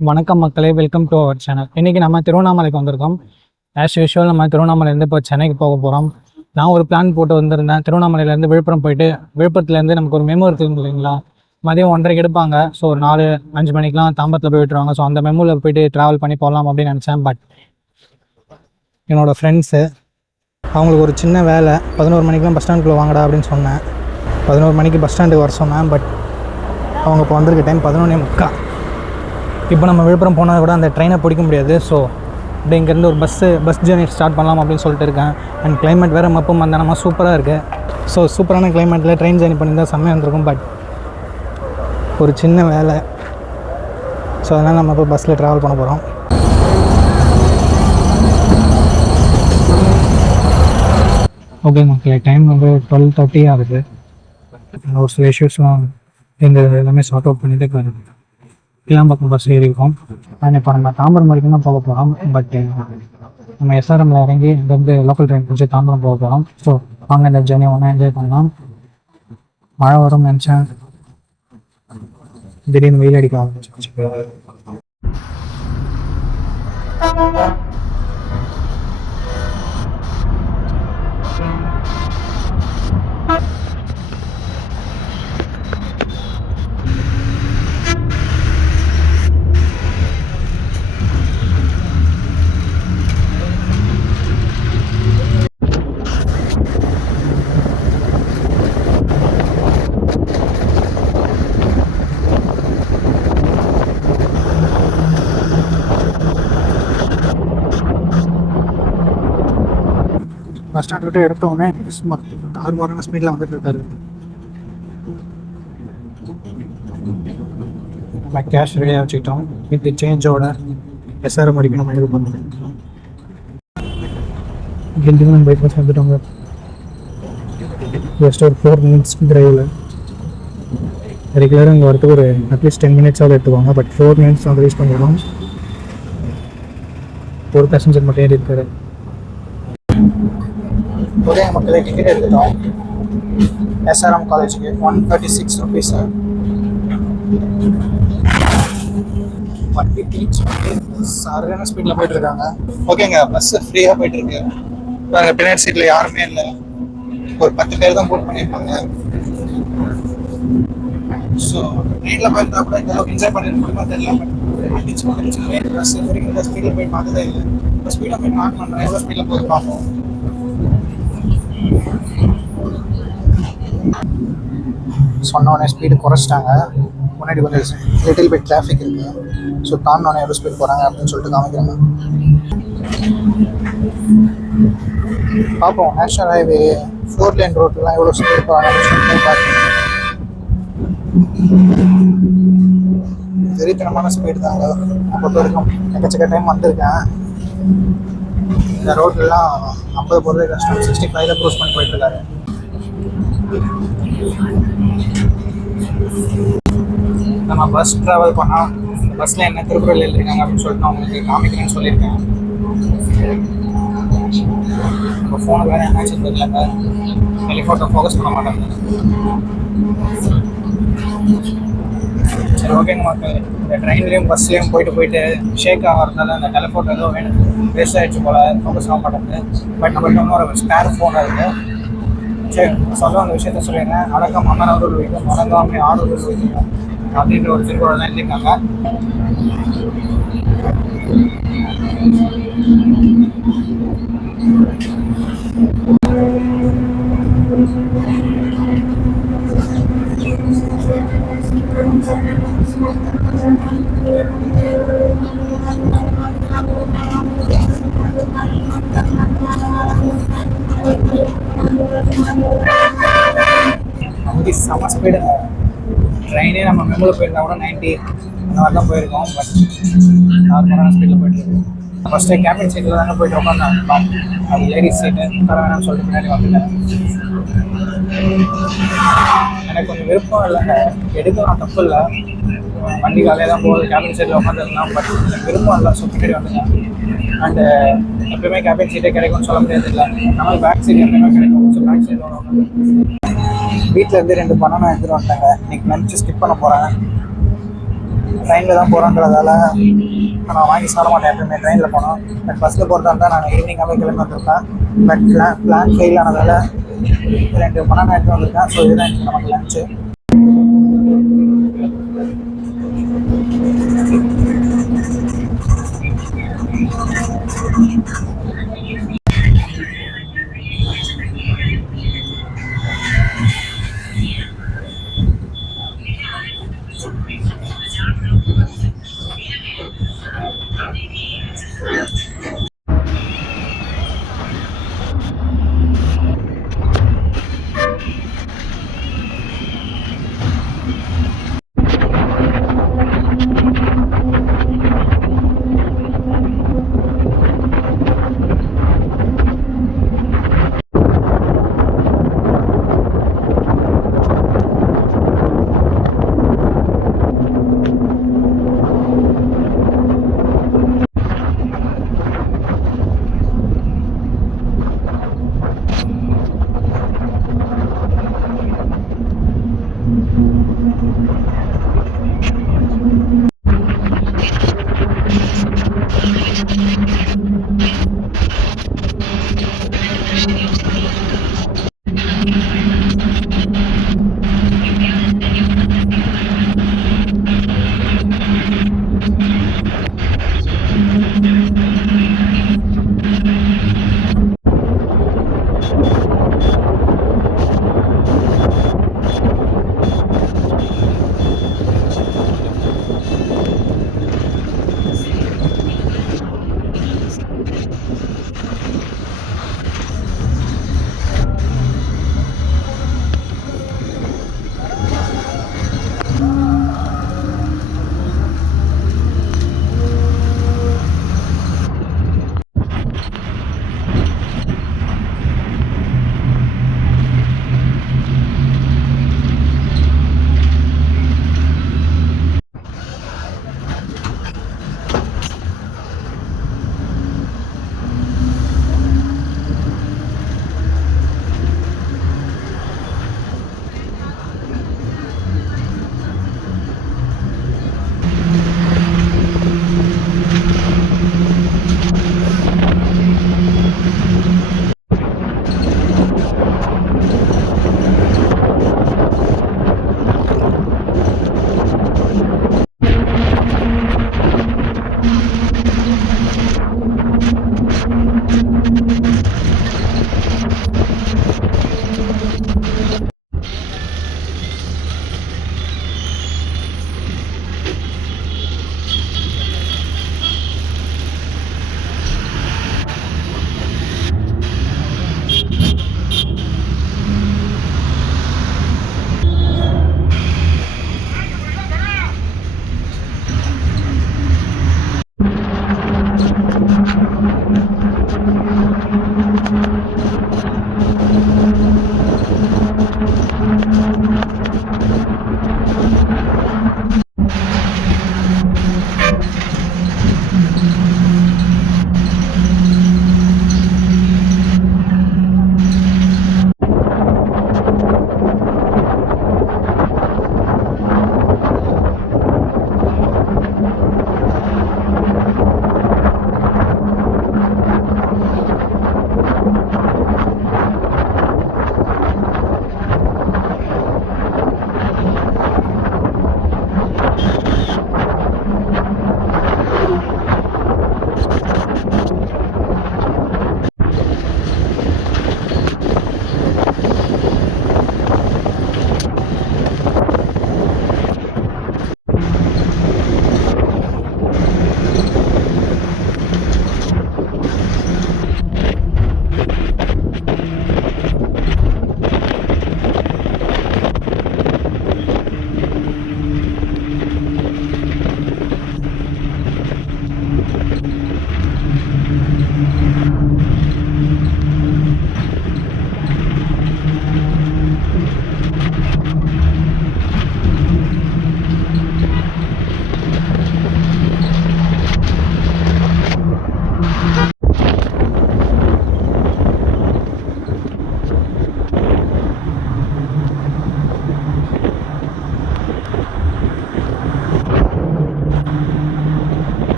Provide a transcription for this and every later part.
வணக்கம் மக்களே, welcome to our channel. இன்றைக்கி நம்ம திருவண்ணாமலைக்கு வந்திருக்கோம். ஆஸ் யூஷுவல் நம்ம திருவண்ணாமலையிலேருந்து இப்போ சென்னைக்கு போக போகிறோம். நான் ஒரு பிளான் போட்டு வந்திருந்தேன். திருவண்ணாமலையிலேருந்து விழுப்புரம் போயிட்டு விழுப்புரத்துலேருந்து நமக்கு ஒரு மெமோ இருக்குது இல்லைங்களா, மதியம் 1:30 எடுப்பாங்க. ஸோ 4-5 மணிக்கெலாம் தாம்பரத்தில் போய் விட்டுருவாங்க. ஸோ அந்த மெமோவில் போயிட்டு ட்ராவல் பண்ணி போகலாம் அப்படின்னு நினச்சேன். பட் என்னோடய ஃப்ரெண்ட்ஸு அவங்களுக்கு ஒரு சின்ன வேலை, 11 மணிக்கெலாம் பஸ் ஸ்டாண்டுக்குள்ளே வாங்கடா அப்படின்னு சொன்னேன். 11 மணிக்கு பஸ் ஸ்டாண்டுக்கு வர சொன்னேன். பட் அவங்க இப்போ வந்திருக்க டைம் 11:45. இப்போ நம்ம விழுப்புரம் போனால் கூட அந்த ட்ரெயினை பிடிக்க முடியாது. ஸோ இப்படி இங்கேருந்து ஒரு பஸ் ஜேர்னி ஸ்டார்ட் பண்ணலாம் அப்படின்னு சொல்லிட்டு இருக்கேன். அண்ட் கிளைமேட் வேறு மப்பும் மந்தானமாக சூப்பராக இருக்குது. ஸோ சூப்பரான கிளைமேட்டில் ட்ரெயின் ஜேர்னி பண்ணியிருந்தால் செம்மையாக இருந்திருக்கும். பட் ஒரு சின்ன வேலை, ஸோ அதனால் நம்ம இப்போ பஸ்ஸில் ட்ராவல் பண்ண போகிறோம். ஓகே மக்களே, டைம் வந்து 12:30 ஆகுது. ஒரு சில இஷ்யூஸ்லாம் இந்த எல்லாமே சார்ட் அவுட் பண்ணிட்டு கிளாம்பாக்கம் பஸ் ஏறிக்கும். அண்ட் இப்போ நம்ம தாம்பரம் வரைக்கும் தான் போக போகிறோம். பட் நம்ம எஸ்ஆர்எம்ல இறங்கி இங்கேருந்து லோக்கல் ட்ரெயின் பிடிச்சி தாம்பரம் போக போகிறோம். ஸோ வாங்க இந்த ஜேர்னி ஒன்றா என்ஜாய் பண்ணலாம். மழை வரும்னு நினச்சேன், திடீர்னு வெயில் அடிக்க ஆரம்பிச்சு. பஸ் ஸ்டாண்ட் விட்டு எடுத்தோடனே தாறுமாறான ஸ்பீடில் வந்துட்டு இருக்காரு. நம்ம கேஷ் ரெடியாக வச்சுக்கிட்டோம். இது சேஞ்சோட எஸ்ஆர்எம் வரைக்கும் நம்ம இது பண்ணுறோம். இங்கேருந்து நம்ம பைக் பஸ் வந்துட்டோங்க. ஜஸ்ட் ஒரு 4 minutes டிரைவில். ரெகுலராக இங்கே வரத்துக்கு ஒரு அட்லீஸ்ட் 10 minutes எடுத்துவாங்க. பட் 4 minutes வந்து ரீச் பண்ணிடுவோம். ஒரு பேசஞ்சர் மட்டும் ஏறி இருக்காரு. ஒரே மக்களை டிக்கெட் எடுத்துட்டோம். எஸ்ஆர்எம் காலேஜுக்கு 136 rupees. வண்டி டீச் சரியான ஸ்பீடில் போயிட்டு இருக்காங்க. ஓகேங்க, பஸ் ஃப்ரீயாக போயிட்டு இருக்கு. பின்னாடி சீட்டில் யாருமே இல்லை, ஒரு 10 பேர் தான் போட் பண்ணியிருப்பாங்க. ஸோ ட்ரெயினில் போயிருந்தா கூட இந்த அளவுக்கு என்ஜாய் பண்ணிட்டு முடியுமா தெரியல. பட் பஸ் வரைக்கும் இந்த ஸ்பீடில் போய் பார்த்ததே இல்லை. இப்போ ஸ்பீடாக போய் மார்க் பண்ணுறேன், எவ்வளோ ஸ்பீடில் போய் பார்ப்போம். சொன்னோடனே ஸ்பீடு குறைச்சிட்டாங்க. முன்னாடி கொஞ்சம் லிட்டில் பிட் டிராஃபிக் இருக்குது. ஸோ தாண்டோடனே எவ்வளோ ஸ்பீட் போகிறாங்க அப்படின்னு சொல்லிட்டு காமிக்கிறாங்க. பார்ப்போம். நேஷனல் ஹைவே 4 lane ரோட்லாம் எவ்வளோ ஸ்பீட் போகிறாங்கன்னு சொல்லிட்டு பார்க்கணும். வெறித்தனமான ஸ்பீடு தாங்க. பொறுத்த வரைக்கும் எக்கச்சக்க டைம் வந்திருக்கேன். இந்த ரோட்லாம் 50 போகிறதே கஷ்டம். 65 க்ரோஸ் பண்ணி போயிட்டுருக்காரு. நம்ம பஸ் ட்ராவல் பண்ணோம். பஸ்ஸில் என்ன திருக்குறள் எழுதிருக்காங்க அப்படின்னு சொல்லிட்டு நான் உங்களுக்கு காமிக்கிறேன்னு சொல்லியிருக்கேன். நம்ம ஃபோனை வேறு என்னாச்சு தெரியலங்க, டெலிஃபோட்டோ ஃபோக்கஸ் பண்ண மாட்டாங்க. சரி ஓகேங்க மக்கள், இந்த ட்ரெயின்லேயும் பஸ்லேயும் போயிட்டு ஷேக் ஆகிறதுனால அந்த டெலிஃபோட்டோ ஏதோ வேணும் வேஸ்ட் ஆகிடுச்சு போல், ஃபோக்கஸ் ஆக மாட்டேங்குது. பட் நம்மளுக்கு இன்னொரு ஸ்பேர் ஃபோன் இருக்குது. சரி சொல்ல அந்த விஷயத்த சொல்லிடுறேன். அடக்கம் மன்னனவர்கள் வைக்கும், அடங்காமை ஆடுகள் வைக்கும் அப்படின்ற ஒரு திருக்குறள் தான் எழுதியிருக்காங்க. செம்ம ஸ்பீடுங்க. ட்ரெயினே நம்ம மெமோவில் போயிருந்தா கூட 90 அந்த மாதிரி தான் போயிருக்கோம். பட் நார்மலான ஸ்பீடில் போயிட்டுருக்கு. ஃபஸ்ட்டு கேபின் சீட்டில் தானே போயிட்டு உட்காந்துருக்கோம். அது லேடிஸ் சீட்டு தர வேணாம்னு சொல்லிட்டு முன்னாடி வந்துட்டேன். எனக்கு கொஞ்சம் விருப்பம் இல்லைங்க, எடுக்கலாம் தப்பு இல்லை. வண்டி காலையில் தான் போகுது, கேபின் சீட்டில் உட்காந்துருக்கலாம். பட் எனக்கு விருப்பம் இல்லை, ஸோ பின்னாடி வந்துட்டேன். அண்டு எப்பயுமே கேபின் சீட்டே கிடைக்கும்னு சொல்ல முடியாது. இல்லை நம்ம பேக் சீட் எப்பயுமே கிடைக்கும். ஸோ பேக் சீட்டோட வீட்டில் இருந்து 2 பனானா எடுத்துகிட்டு வந்துட்டாங்க. இன்றைக்கி லஞ்சு ஸ்கிப் பண்ண போகிறேன். ட்ரெயினில் தான் போகிறோன்றதால நான் வாங்கி சாப்பிட மாட்டேன். எப்பவுமே ட்ரெயினில் போனோம். பட் பஸ்ஸில் போகிறதா இருந்தால் நான் ஈவினிங்காகவே கிளம்பி வந்திருப்பேன். பட் பிளான் ஃபெயில் ஆனதால் 2 பனானா எடுத்து வந்திருக்கேன். ஸோ இதுதான் எனக்கு நமக்கு லஞ்சு.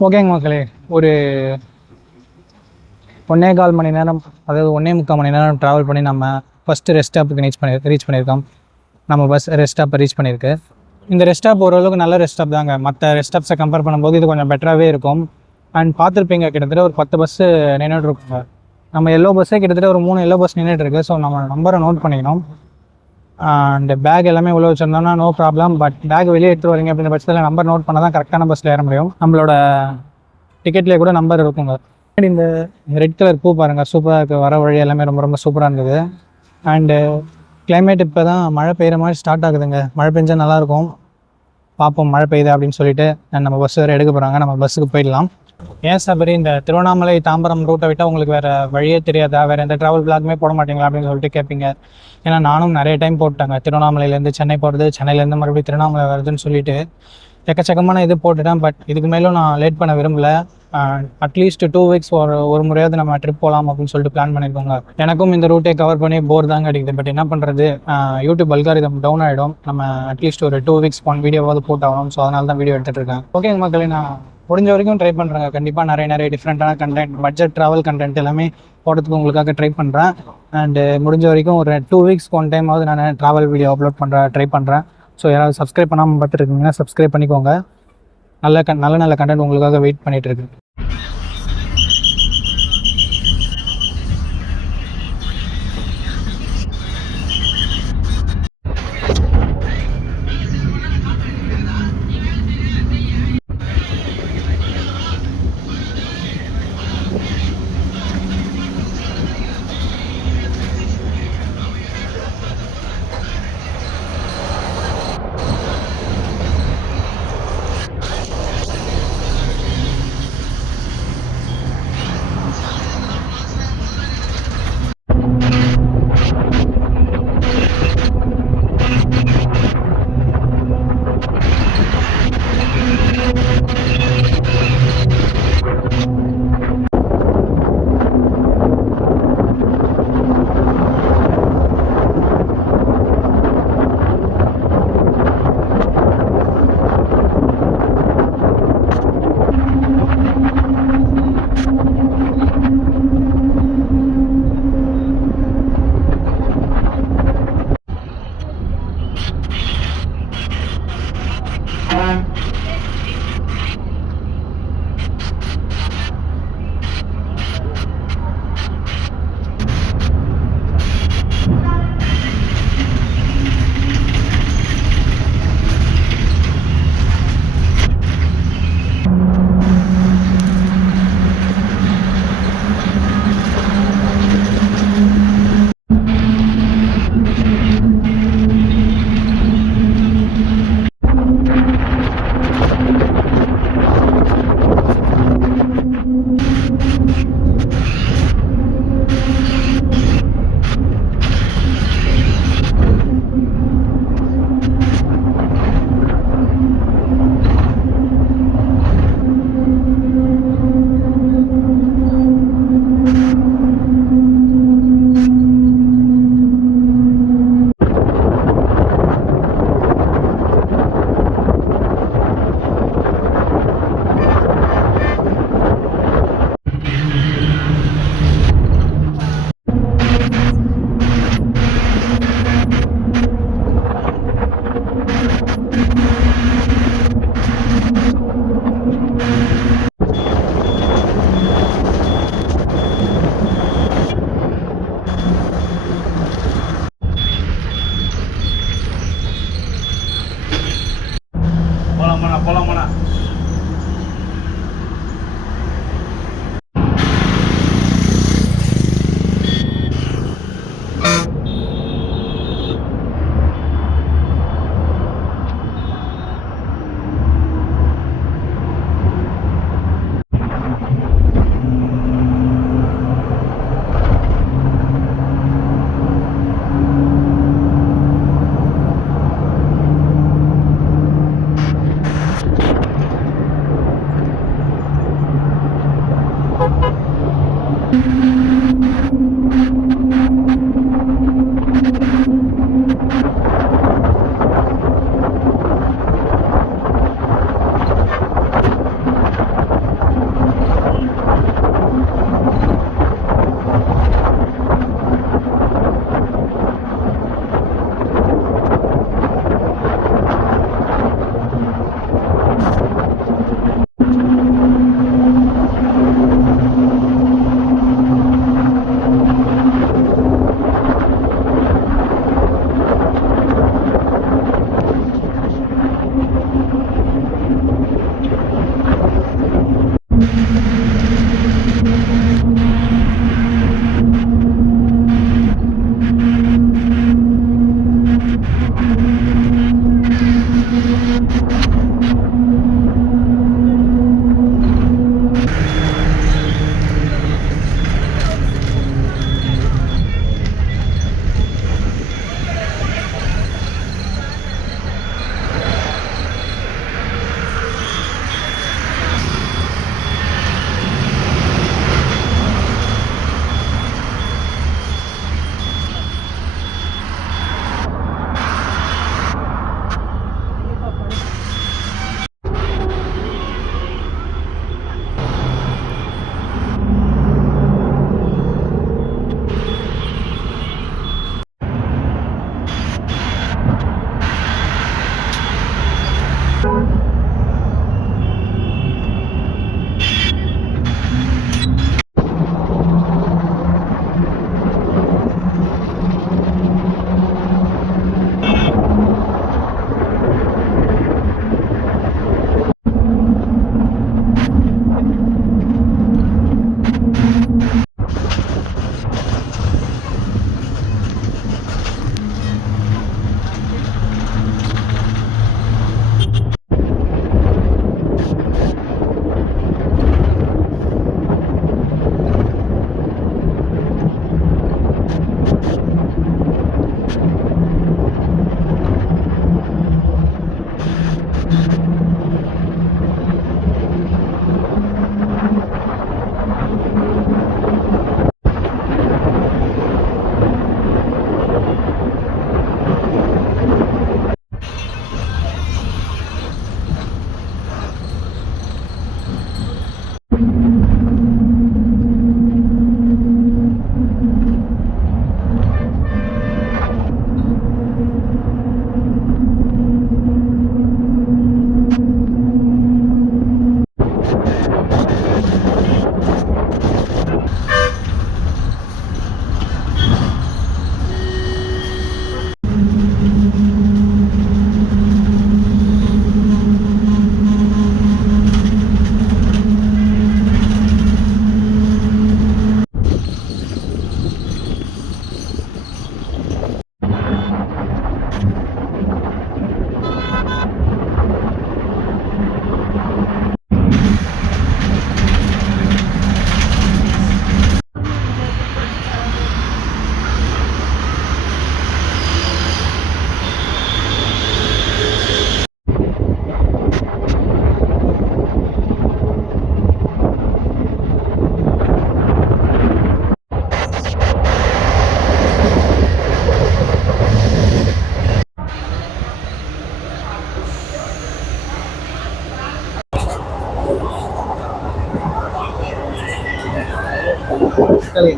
ஓகேங்க மக்களே, ஒரு 1.25 மணி நேரம், அதாவது 1.25 மணி நேரம் ட்ராவல் பண்ணி நம்ம ஃபஸ்ட்டு ரெஸ்ட் ஸ்டாப்புக்கு ரீச் பண்ணியிருக்கோம். நம்ம பஸ் ரெஸ்ட் ஸ்டாப்பை ரீச் பண்ணியிருக்கு. இந்த ரெஸ்ட் ஸ்டாப் ஓரளவுக்கு நல்ல ரெஸ்ட் ஸ்டாப் தாங்க. மற்ற ரெஸ்ட் ஸ்டாப்ஸை கம்பேர் பண்ணும்போது இது கொஞ்சம் பெட்டராகவே இருக்கும். அண்ட் பார்த்துருப்பீங்க, கிட்டத்தட்ட ஒரு 10 பஸ்ஸு நின்றுட்டு இருக்குங்க. நம்ம எல்லோ பஸ்ஸே கிட்டத்தட்ட ஒரு 3 எல்லோ பஸ் நின்றுட்டு இருக்குது. ஸோ நம்ம நம்பரை நோட் பண்ணிக்கணும். அண்ட் பேக் எல்லாமே உள்ள வச்சுருந்தோம்னா நோ ப்ராப்ளம். பட் பேக் வெளியே எடுத்து வரீங்க அப்படின்ற பட்சத்தில் நம்பர் நோட் பண்ணால் தான் கரெக்டான பஸ்ஸில் ஏற முடியும். நம்மளோட டிக்கெட்லேயே கூட நம்பர் இருக்குங்க. இந்த ரெட் கலர் பூ பாருங்கள், சூப்பராக இருக்குது. வர வழி எல்லாமே ரொம்ப ரொம்ப சூப்பராக இருந்தது. அண்டு கிளைமேட் இப்போ தான் மழை பெய்கிற மாதிரி ஸ்டார்ட் ஆகுதுங்க. மழை பெஞ்சால் நல்லாயிருக்கும். பார்ப்போம் மழை பெய்யுது அப்படின்னு சொல்லிட்டு நம்ம பஸ் வேறு எடுக்க போகிறாங்க. நம்ம பஸ்ஸுக்கு போயிடலாம். ஏன் சபரி, இந்த திருவண்ணாமலை தாம்பரம் ரூட்டை விட்டால் உங்களுக்கு வேறு வழியே தெரியாதா, வேறு எந்த ட்ராவல் பிளாக்குமே போட மாட்டீங்களா அப்படின்னு சொல்லிட்டு கேட்பீங்க. ஏன்னா நானும் நிறைய டைம் போட்டாங்க. திருவண்ணாமலையிலேருந்து சென்னை போகிறது, சென்னையிலேருந்து மறுபடியும் திருவண்ணாமலை வருதுன்னு சொல்லிட்டு எக்கச்சக்கமான இது போட்டுட்டேன். பட் இதுக்கு மேலும் நான் லேட் பண்ண விரும்பல. அட்லீஸ்ட் 2 வீக்ஸ் ஒரு முறையாவது நம்ம ட்ரிப் போகலாம் அப்படின்னு சொல்லிட்டு பிளான் பண்ணியிருக்கோங்க. எனக்கும் இந்த ரூட்டை கவர் பண்ணி போர் தாங்க அடிக்குது. பட் என்ன பண்ணுறது, யூடியூப் அல்காரிதம் டவுன் ஆகிடும். நம்ம அட்லீஸ்ட் ஒரு 2 வீக்ஸ் வீடியோவாவது போட்டாகணும். ஸோ அதனால தான் வீடியோ எடுத்துகிட்டு இருக்கேன். ஓகேங்க மக்களே, நான் முடிஞ்ச வரைக்கும் ட்ரை பண்ணுறேங்க. கண்டிப்பாக நிறைய டிஃப்ரெண்ட்டான கண்டென்ட், பட்ஜெட் ட்ராவல் கண்டென்ட் எல்லாமே போடுறதுக்கு உங்களுக்காக ட்ரை பண்ணுறேன். அண்டு முடிஞ்ச வரைக்கும் ஒரு 2 வீக்ஸ்க்கு ஒன் டைமாவது நான் ட்ராவல் வீடியோ அப்லோட் ட்ரை பண்ணுறேன். ஸோ யாராவது சப்ஸ்கிரைப் பண்ணாமல் பார்த்துருக்கீங்கன்னா சப்ஸ்கிரைப் பண்ணிக்கோங்க. நல்ல கண்டென்ட் உங்களுக்காக வெயிட் பண்ணிகிட்டு இருக்கு.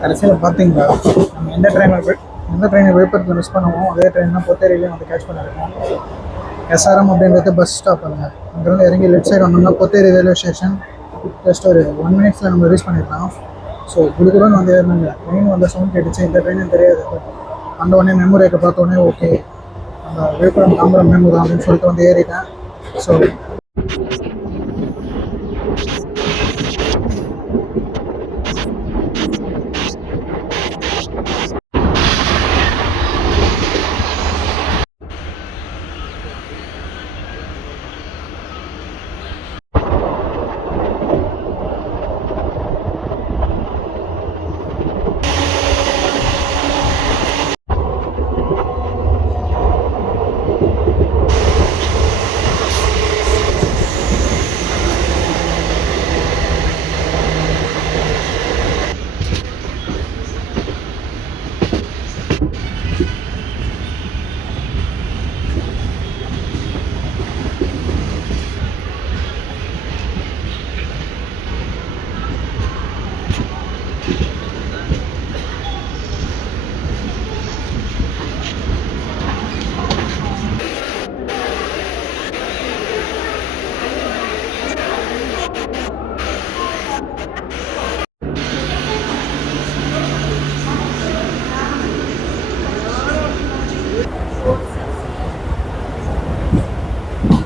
கடைசியில் பார்த்தீங்களா நம்ம எந்த ட்ரெயினை விழுப்புரத்தில் மிஸ் பண்ணுவோம் அதே ட்ரெயின் தான் பொத்தேரியிலையும் வந்து கேட்ச் பண்ணியிருக்கோம். எஸ்ஆர்எம் அப்படின்றது பஸ் ஸ்டாப் பண்ணுங்க. அங்கேருந்து இறங்கி லெஃப்ட் சைடு வந்தோம்னா பொத்தேரி ரயில்வே ஸ்டேஷன். ஜஸ்ட் ஒரு 1 minutes நம்ம ரீச் பண்ணிடலாம். ஸோ குடுக்குறோன்னு வந்து ஏறினாங்க. ட்ரெயின் வந்த சவுண்ட் கேட்டுச்சு. இந்த ட்ரெயினும் தெரியாது. அந்த உடனே மெமோரியை பார்த்தோன்னே ஓகே அந்த விழுப்புரம் தாம்பரம் மெமோ தான் அப்படின்னு சொல்லிட்டு வந்து ஏறிட்டேன். ஸோ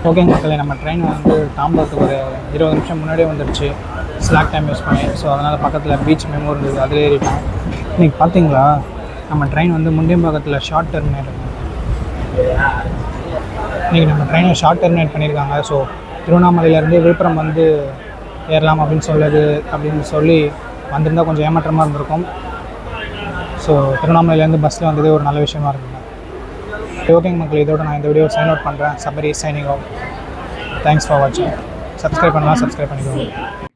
ஓகேங்க மக்களே, நம்ம ட்ரெயின் வந்து தாம்பரத்துக்கு ஒரு 20 நிமிஷம் முன்னாடியே வந்துடுச்சு. ஸ்லாக் டைம் யூஸ் பண்ணி. ஸோ அதனால் பக்கத்தில் பீச் மெமோ இருந்தது, அதில் ஏறிட்டோம். இன்றைக்கி பார்த்தீங்களா நம்ம ட்ரெயின் வந்து முண்டியம்பாக்கத்தில் ஷார்ட் டெர்மினேட். இன்றைக்கி நம்ம ட்ரெயினை ஷார்ட் டெர்மினேட் பண்ணியிருக்காங்க. ஸோ திருவண்ணாமலையிலேருந்து விழுப்புரம் வந்து ஏறலாம் அப்படின்னு சொல்லி வந்திருந்தால் கொஞ்சம் ஏமாற்றமாக இருந்திருக்கும். ஸோ திருவண்ணாமலையிலேருந்து பஸ்ஸில் வந்ததே ஒரு நல்ல விஷயமா இருக்குங்க. ஓகேங்க மக்கள், இதோட நான் இந்த வீடியோ சைன் அவுட் பண்ணுறேன். Sabari signing out. Thanks for வாட்சிங். சப்ஸ்கிரைப் பண்ணலாம், சப்ஸ்கிரைப் பண்ணிக்கோங்க.